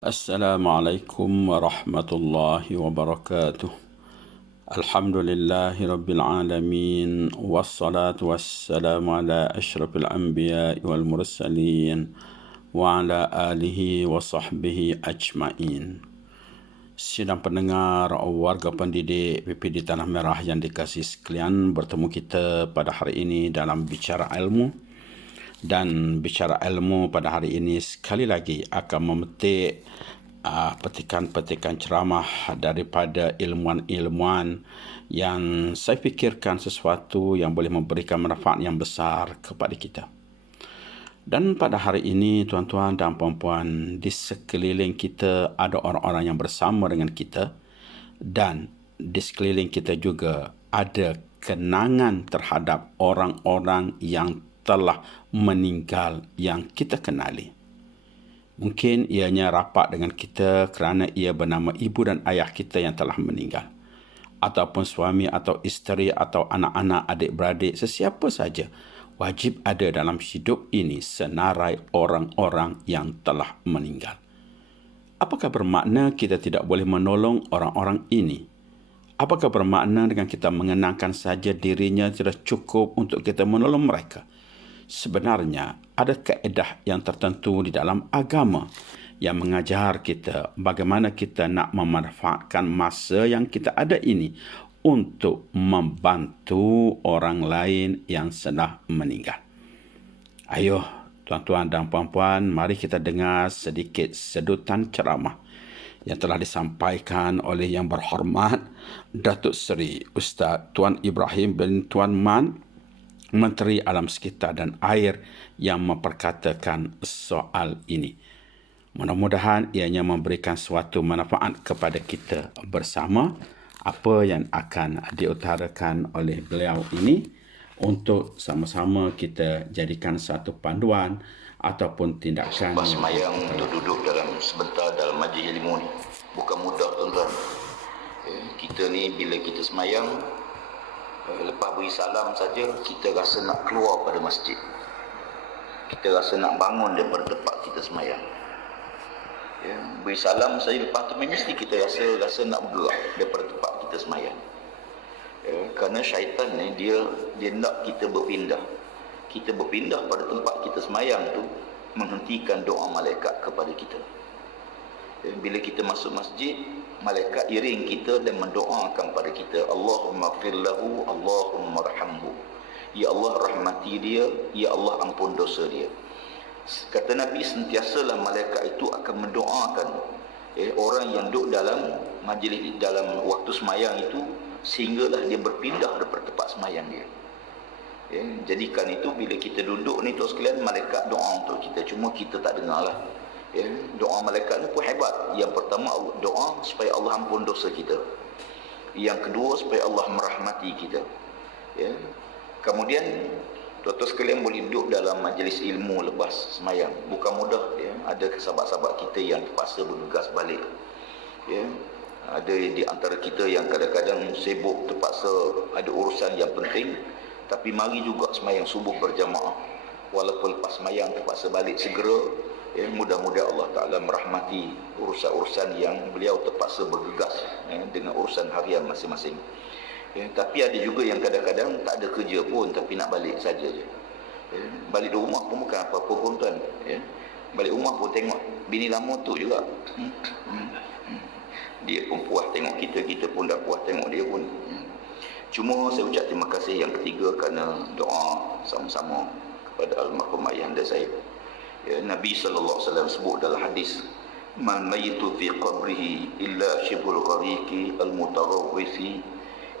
Assalamualaikum warahmatullahi wabarakatuh. Alhamdulillahi rabbil alamin. Wassalatu wassalamu ala ashrafil anbiya wal mursalin wa ala alihi wa sahbihi ajma'in. Sidang pendengar, warga pendidik PPD Tanah Merah yang dikasihi sekalian, bertemu kita pada hari ini dalam Bicara Ilmu. Dan Bicara Ilmu pada hari ini sekali lagi akan memetik petikan-petikan ceramah daripada ilmuwan-ilmuwan yang saya fikirkan sesuatu yang boleh memberikan manfaat yang besar kepada kita. Dan pada hari ini, tuan-tuan dan puan-puan, di sekeliling kita ada orang-orang yang bersama dengan kita, dan di sekeliling kita juga ada kenangan terhadap orang-orang yang telah meninggal yang kita kenali. Mungkin ianya rapat dengan kita kerana ia bernama ibu dan ayah kita yang telah meninggal, ataupun suami atau isteri atau anak-anak, adik-beradik, sesiapa saja wajib ada dalam hidup ini senarai orang-orang yang telah meninggal. Apakah bermakna kita tidak boleh menolong orang-orang ini? Apakah bermakna dengan kita mengenangkan saja dirinya tidak cukup untuk kita menolong mereka? Sebenarnya ada kaedah yang tertentu di dalam agama yang mengajar kita bagaimana kita nak memanfaatkan masa yang kita ada ini untuk membantu orang lain yang sedang meninggal. Ayuh, tuan-tuan dan puan-puan, mari kita dengar sedikit sedutan ceramah yang telah disampaikan oleh Yang Berhormat Datuk Seri Ustaz Tuan Ibrahim bin Tuan Man, Menteri Alam Sekitar dan Air, yang memperkatakan soal ini. Mudah-mudahan ianya memberikan suatu manfaat kepada kita bersama. Apa yang akan diutarakan oleh beliau ini untuk sama-sama kita jadikan satu panduan ataupun tindakan. Lepas semayang untuk duduk sebentar dalam majlis ilmu ni bukan mudah, tuan-tuan. Kita ni bila kita semayang, lepas beri salam saja kita rasa nak keluar pada masjid. Kita rasa nak bangun daripada tempat kita semayang. Beri salam saja, lepas tu mesti kita rasa nak bergerak daripada tempat kita semayang. Kerana syaitan ni dia nak kita berpindah. Kita berpindah pada tempat kita semayang tu menghentikan doa malaikat kepada kita. Bila kita masuk masjid, malaikat iring kita dan mendoakan pada kita, Allahumma ighfir lahu, Allahumma arhamhu. Ya Allah, rahmati dia, ya Allah, ampun dosa dia. Kata Nabi, sentiasalah malaikat itu akan mendoakan orang yang duduk dalam majlis, dalam waktu semayang itu, sehinggalah dia berpindah daripada tempat semayang dia. Jadikan itu bila kita duduk ni, tuan sekalian, malaikat doa untuk kita, cuma kita tak dengar lah. Doa malaikat ni pun hebat. Yang pertama, doa supaya Allah ampun dosa kita. Yang kedua, supaya Allah merahmati kita. Kemudian tuan-tuan sekalian boleh duduk dalam majlis ilmu lepas semayang. Bukan mudah. Ada sahabat-sahabat kita yang terpaksa bergegas balik. Ada di antara kita yang kadang-kadang sibuk, terpaksa ada urusan yang penting, tapi mari juga semayang subuh berjamaah. Walaupun lepas semayang terpaksa balik segera. Mudah-mudahan Allah Ta'ala merahmati urusan-urusan yang beliau terpaksa bergegas dengan urusan harian masing-masing. Tapi ada juga yang kadang-kadang tak ada kerja pun, tapi nak balik saja je. Balik di rumah pun bukan apa-apa pun, tuan. Balik rumah pun tengok bini lama tu juga. Dia pun puas tengok kita, kita pun dah puas tengok dia pun. Cuma saya ucap terima kasih yang ketiga kerana doa sama-sama kepada almarhum ayah anda saya. Nabi SAW sebut dalam hadis, man mayitu fi qabrihi illa shibul ghariqi al-mutarawwisi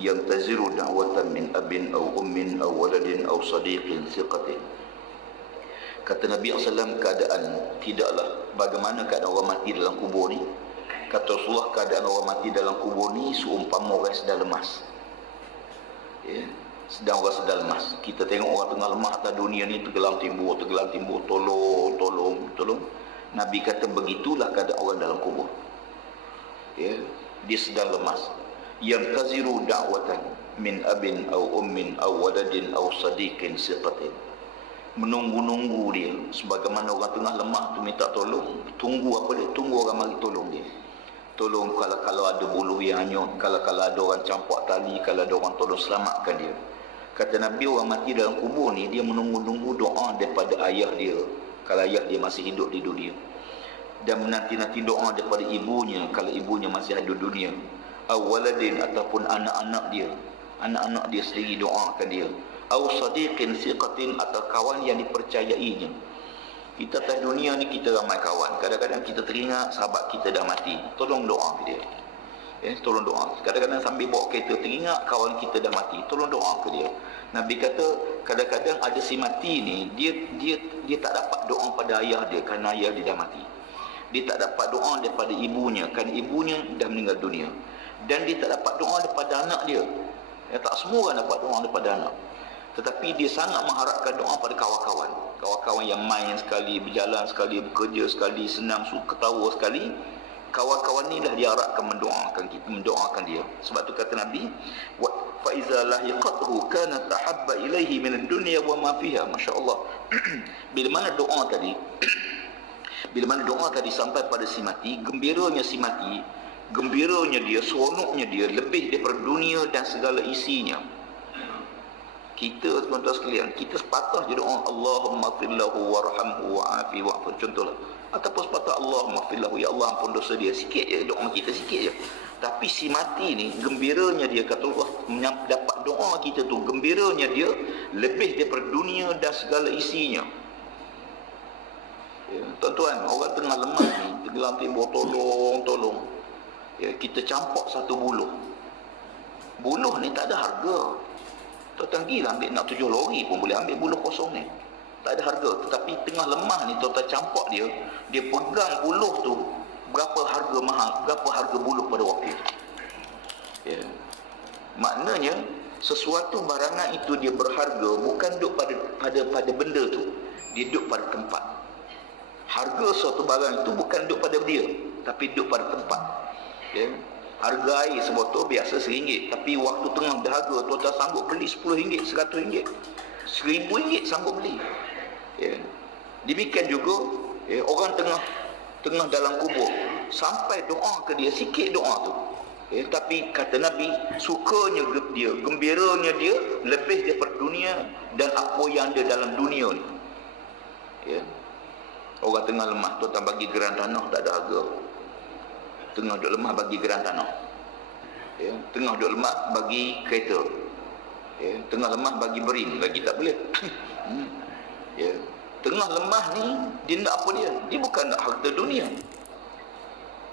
yantaziru da'watan min abin aw ummin aw waladin aw sadiqin thiqatin. Kata Nabi SAW, keadaan tidaklah bagaimana keadaan orang mati dalam kubur ni. Kata Rasulullah, keadaan orang mati dalam kubur ni seumpama orang sedang lemas. Sedang orang sedang lemas. Kita tengok orang tengah lemah atas dunia ni, tergelam timbul, tolong. Nabi kata begitulah keadaan orang dalam kubur. Dia sedang lemas. Yang taziru da'watan min abin aw ummin aw waladin aw sadiqin siqatin. menunggu-nunggu dia, sebagaimana orang tengah lemah tu minta tolong, tunggu apa dia? Tunggu orang mari tolong dia. Tolong kalau ada buluh yang hanyut, kalau ada orang campak tali, kalau ada orang tolong selamatkan dia. Kata Nabi, orang mati dalam kubur ni dia menunggu-nunggu doa daripada ayah dia kalau ayah dia masih hidup di dunia, dan menanti-nanti doa daripada ibunya kalau ibunya masih ada di dunia, awaladin ataupun anak-anak dia sendiri doakan dia, au sadiqin siqatin atau kawan yang dipercayainya. Kita atas dunia ni kita ramai kawan, kadang-kadang kita teringat sahabat kita dah mati, tolong doa ke dia. Tolong doa. Kadang-kadang sambil bawa kereta teringat kawan kita dah mati, tolong doa ke dia. Nabi kata kadang-kadang ada si mati ni dia tak dapat doa pada ayah dia kerana ayah dia dah mati. Dia tak dapat doa daripada ibunya kerana ibunya dah meninggal dunia. Dan dia tak dapat doa daripada anak dia. Tak semua orang dapat doa daripada anak. Tetapi dia sangat mengharapkan doa pada kawan-kawan. Kawan-kawan yang main sekali, berjalan sekali, bekerja sekali, senang, ketawa sekali. Kawan-kawan ni lah diharapkan mendoakan dia. Sebab tu kata Nabi, wa fa iza lahiqathu kana tahabba ilaihi min ad-dunya wa ma fiha. Masya-Allah. Bila mana doa tadi sampai pada si mati, gembiranya si mati, gembiranya dia, seronoknya dia lebih daripada dunia dan segala isinya. Kita tuan-tuan sekalian, kita sepatah je doa Allahumma fillahu warhamhu wa'afi wa'fu, contohlah. Ataupun sepatah Allahumma fillahu, ya Allah ampun dosa dia, sikit je doa kita, sikit je. Tapi si mati ni gembiranya dia, kata Allah, dapat doa kita tu, gembiranya dia lebih daripada dunia dan segala isinya. Tuan-tuan, orang tengah lemah ni, tenggelam timbul, tolong. Kita campak satu buluh. Buluh ni tak ada harga. Tuan-tuan gila ambil nak 7 lori pun boleh ambil buluh kosong ni. Tak ada harga. Tetapi tengah lemah ni, tuan-tuan campak dia pegang buluh tu, berapa harga mahal, berapa harga buluh pada waktu itu. Maknanya sesuatu barangan itu dia berharga bukan duduk pada benda tu, dia duduk pada tempat. Harga suatu barang itu bukan duduk pada dia, tapi duduk pada tempat. Harga air sebotol biasa RM1, tapi waktu tengah dahaga tuan-tuan sanggup beli RM10, RM100, RM1,000 sanggup beli. Demikian juga orang tengah dalam kubur, sampai doa ke dia, sikit doa tu. Tapi kata Nabi, sukanya dia, gembiranya dia lebih daripada dunia dan apa yang ada dalam dunia ni. Orang tengah lemah, tuan-tuan bagi geran tanah tak ada harga. Tengah duduk lemah bagi geran tanah. Tengah duduk lemah bagi kereta. Tengah lemah bagi berin, lagi tak boleh. Tengah lemah ni, dia nak apa dia? Dia bukan nak harta dunia.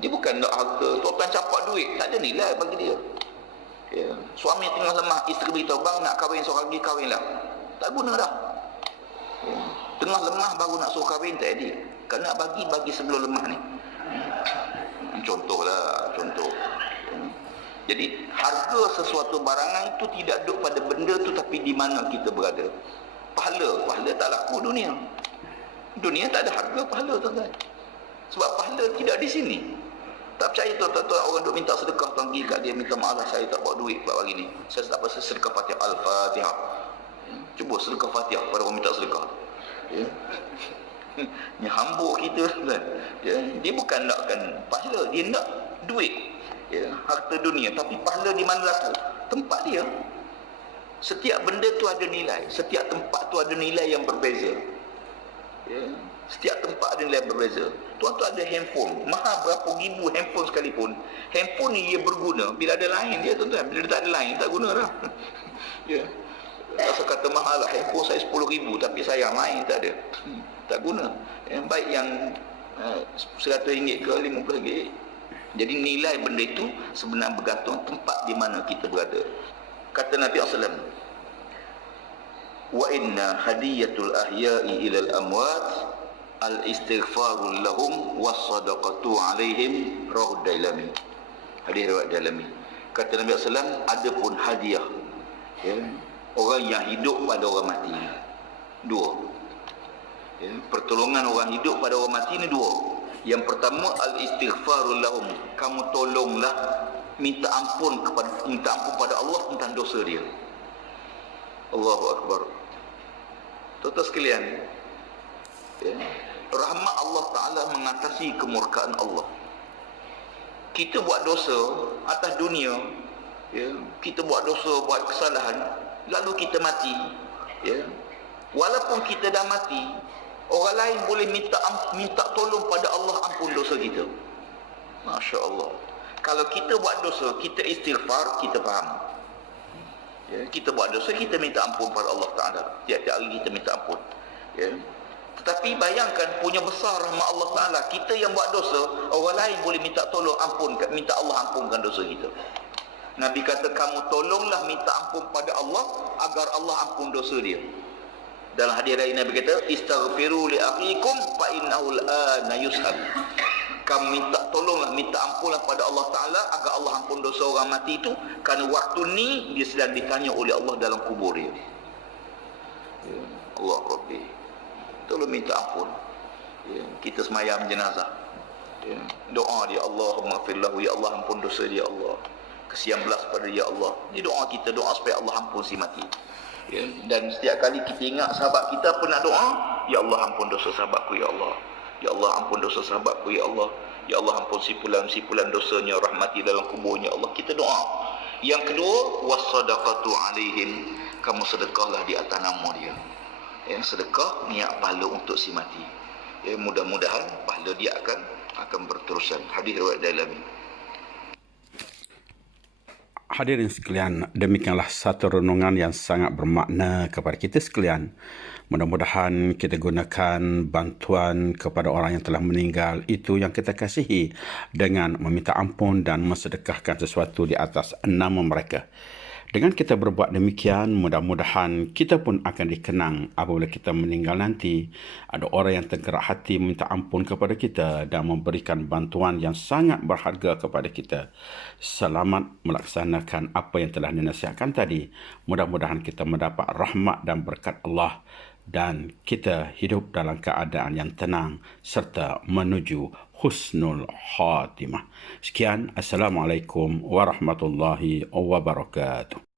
Dia bukan nak harta, tuan-tuan capak duit, tak ada nilai bagi dia. Suami tengah lemah, isteri beritahu, bang nak kahwin seorang lagi, kahwinlah. Tak guna dah. Tengah lemah baru nak suruh kahwin, tak ada. Kan nak bagi sebelum lemah ni. Contoh. Jadi harga sesuatu barangan itu tidak duduk pada benda tu, tapi di mana kita berada. Pahala tak laku dunia. Dunia tak ada harga pahala, tuan-tuan. Sebab pahala tidak di sini. Tak percaya tuan-tuan, orang duk minta sedekah, tuan pergi kat dia minta maaf, saya tak bawa duit buat hari ni. Saya tak pasal sedekah Fatihah, Al-Fatihah. Cuba sedekah Fatihah pada orang minta sedekah. Ni hambuk kita kan. Dia bukan nakkan pahala, dia nak duit. Harta dunia, tapi pahala di mana laku? Tempat dia. Setiap benda tu ada nilai, setiap tempat tu ada nilai yang berbeza. Setiap tempat ada nilai yang berbeza. Tuan-tuan ada handphone, mahal berapa ribu handphone sekalipun, handphone ni dia berguna bila ada line dia, tuan-tuan. Bila dia tak ada line, tak guna dah. Rasa kata mahal lah, handphone saya 10,000, tapi sayang line tak ada, tak guna. Baik yang RM100 ke RM50. Jadi nilai benda itu sebenarnya bergantung tempat di mana kita berada. Kata Nabi SAW, wa inna hadiyatul ahya'i ilal amwat al-istighfaru lahum was-sadaqatu alaihim, rawahu Dailami. Hadis riwayat Dailami. Kata Nabi SAW, ada pun hadiah orang yang hidup pada orang mati. Dua. Pertolongan orang hidup pada orang mati ni dua. Yang pertama, al-istighfaru lahum, kamu tolonglah, minta ampun pada Allah tentang dosa dia. Allahu Akbar. Tuan-tuan sekalian, ya, rahmat Allah Ta'ala mengatasi kemurkaan Allah. Kita buat dosa atas dunia, ya, kita buat dosa, buat kesalahan, lalu kita mati, ya. Walaupun kita dah mati, orang lain boleh minta tolong pada Allah ampun dosa kita. Masya Allah. Kalau kita buat dosa, kita istighfar, kita faham, ya, kita buat dosa, kita minta ampun pada Allah Ta'ala. Tiap-tiap hari kita minta ampun, ya. Tetapi bayangkan punya besar rahmat Allah Ta'ala. Kita yang buat dosa, orang lain boleh minta tolong ampun, minta Allah ampunkan dosa kita. Nabi kata, kamu tolonglah minta ampun pada Allah agar Allah ampun dosa dia. Dalam hadis lain Nabi kata, istaghfiru li akhikum fa innahu al-ana yushab. Kamu tolonglah, minta ampunlah pada Allah Ta'ala agar Allah ampun dosa orang mati itu, kerana waktu ni dia sedang ditanya oleh Allah dalam kubur dia. Ya, Allah Rabbi, tolong minta ampun, ya, kita semayang jenazah, ya, doa dia, Allahumma firlahu, ya Allah ampun dosa dia, Allah kesian belas pada dia, Allah. Ini doa kita, doa supaya Allah ampun si mati, ya. Dan setiap kali kita ingat sahabat kita pun nak doa, ya Allah ampun dosa sahabatku, ya Allah, ya Allah ampun dosa sahabatku, ya Allah, ya Allah ampun sipulan dosanya, rahmati dalam kuburnya, Allah. Kita doa. Yang kedua, wassadaqatu alaihim, kamu sedekahlah di atas nama dia. Ya, sedekah niat pahala untuk si mati. Ya, mudah-mudahan pahala dia akan berterusan. Hadis riwayat Dailami. Hadirin sekalian, demikianlah satu renungan yang sangat bermakna kepada kita sekalian. Mudah-mudahan kita gunakan bantuan kepada orang yang telah meninggal itu yang kita kasihi dengan meminta ampun dan mensedekahkan sesuatu di atas nama mereka. Dengan kita berbuat demikian, mudah-mudahan kita pun akan dikenang apabila kita meninggal nanti. Ada orang yang tergerak hati meminta ampun kepada kita dan memberikan bantuan yang sangat berharga kepada kita. Selamat melaksanakan apa yang telah dinasihatkan tadi. Mudah-mudahan kita mendapat rahmat dan berkat Allah dan kita hidup dalam keadaan yang tenang serta menuju husnul khatimah. Sekian, Assalamualaikum warahmatullahi wabarakatuh.